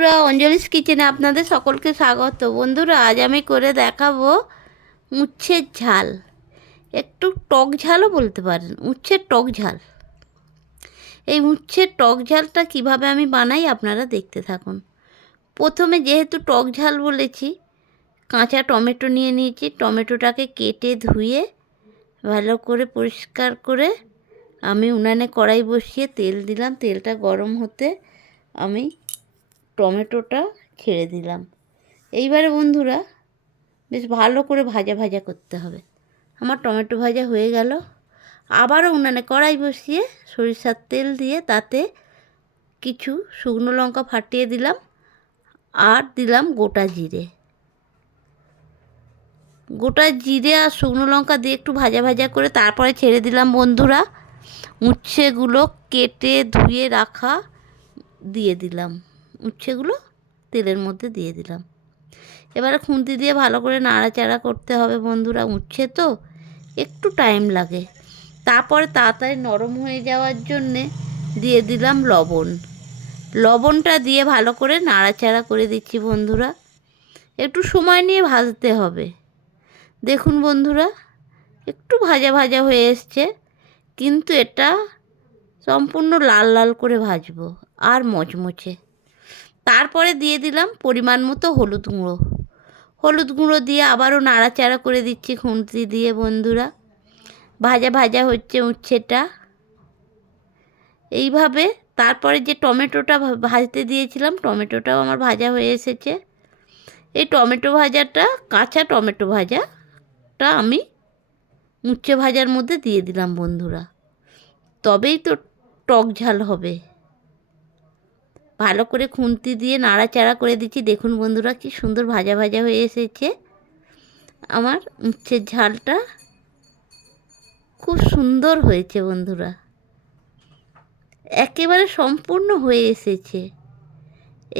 বন্ধুরা, অঞ্জলিস কিচেনে আপনাদের সকলকে স্বাগত। বন্ধুরা, আজ আমি করে দেখাবো উচ্ছের ঝাল। একটু টক ঝালও বলতে পারেন, উচ্ছের টক ঝাল। এই উচ্ছের টক ঝালটা কিভাবে আমি বানাই আপনারা দেখতে থাকুন। প্রথমে যেহেতু টক ঝাল বলেছি, কাঁচা টমেটো নিয়ে নিয়েছি। টমেটোটাকে কেটে ধুয়ে ভালো করে পরিষ্কার করে আমি উনানে কড়াই বসিয়ে তেল দিলাম। তেলটা গরম হতে আমি টমেটোটা ছেড়ে দিলাম। এইবারে বন্ধুরা বেশ ভালো করে ভাজা ভাজা করতে হবে। আমার টমেটো ভাজা হয়ে গেল। আবারও উনানে কড়াই বসিয়ে সরিষার তেল দিয়ে তাতে কিছু শুকনো লঙ্কা ফাটিয়ে দিলাম আর দিলাম গোটা জিরে। গোটা জিরে আর শুকনো লঙ্কা দিয়ে একটু ভাজা ভাজা করে তারপরে ছেড়ে দিলাম বন্ধুরা উচ্ছেগুলো কেটে ধুয়ে রাখা দিয়ে দিলাম। উচ্ছেগুলো তেলের মধ্যে দিয়ে দিলাম। এবারে খুন্তি দিয়ে ভালো করে নাড়াচাড়া করতে হবে বন্ধুরা। উচ্ছে তো একটু টাইম লাগে। তারপরে তাড়াতাড়ি নরম হয়ে যাওয়ার জন্যে দিয়ে দিলাম লবণ। লবণটা দিয়ে ভালো করে নাড়াচাড়া করে দিচ্ছি বন্ধুরা। একটু সময় নিয়ে ভাজতে হবে। দেখুন বন্ধুরা, একটু ভাজা ভাজা হয়ে এসছে, কিন্তু এটা সম্পূর্ণ লাল লাল করে ভাজবো আর মচমচে। তারপরে দিয়ে দিলাম পরিমাণ মতো হলুদ গুঁড়ো। হলুদ গুঁড়ো দিয়ে আবারও নাড়াচাড়া করে দিচ্ছি খুন্তি দিয়ে বন্ধুরা। ভাজা ভাজা হচ্ছে উচ্ছেটা এইভাবে। তারপরে যে টমেটোটা ভাজতে দিয়েছিলাম, টমেটোটাও আমার ভাজা হয়ে এসেছে। এই টমেটো ভাজাটা, কাঁচা টমেটো ভাজাটা আমি উচ্ছে ভাজার মধ্যে দিয়ে দিলাম বন্ধুরা। তবেই তো টক ঝাল হবে। ভালো করে খুন্তি দিয়ে নাড়াচাড়া করে দিচ্ছি। দেখুন বন্ধুরা, কি সুন্দর ভাজা ভাজা হয়ে এসেছে। আমার উচ্ছের ঝালটা খুব সুন্দর হয়েছে বন্ধুরা, একেবারে সম্পূর্ণ হয়ে এসেছে।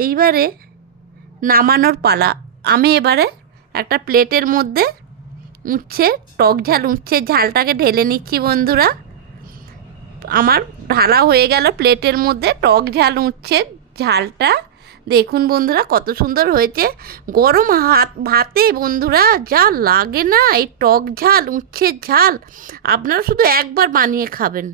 এইবারে নামানোর পালা। আমি এবারে একটা প্লেটের মধ্যে উচ্ছের ঝালটাকে ঢেলে নিচ্ছি বন্ধুরা। আমার ঢালা হয়ে গেল প্লেটের মধ্যে টক ঝাল উচ্ছের ঝালটা। দেখুন বন্ধুরা, কত সুন্দর হয়েছে। গরম ভাতে বন্ধুরা যা লাগে না এই টক ঝাল, উচ্ছের ঝাল, আপনারা শুধু একবার বানিয়ে খাবেন।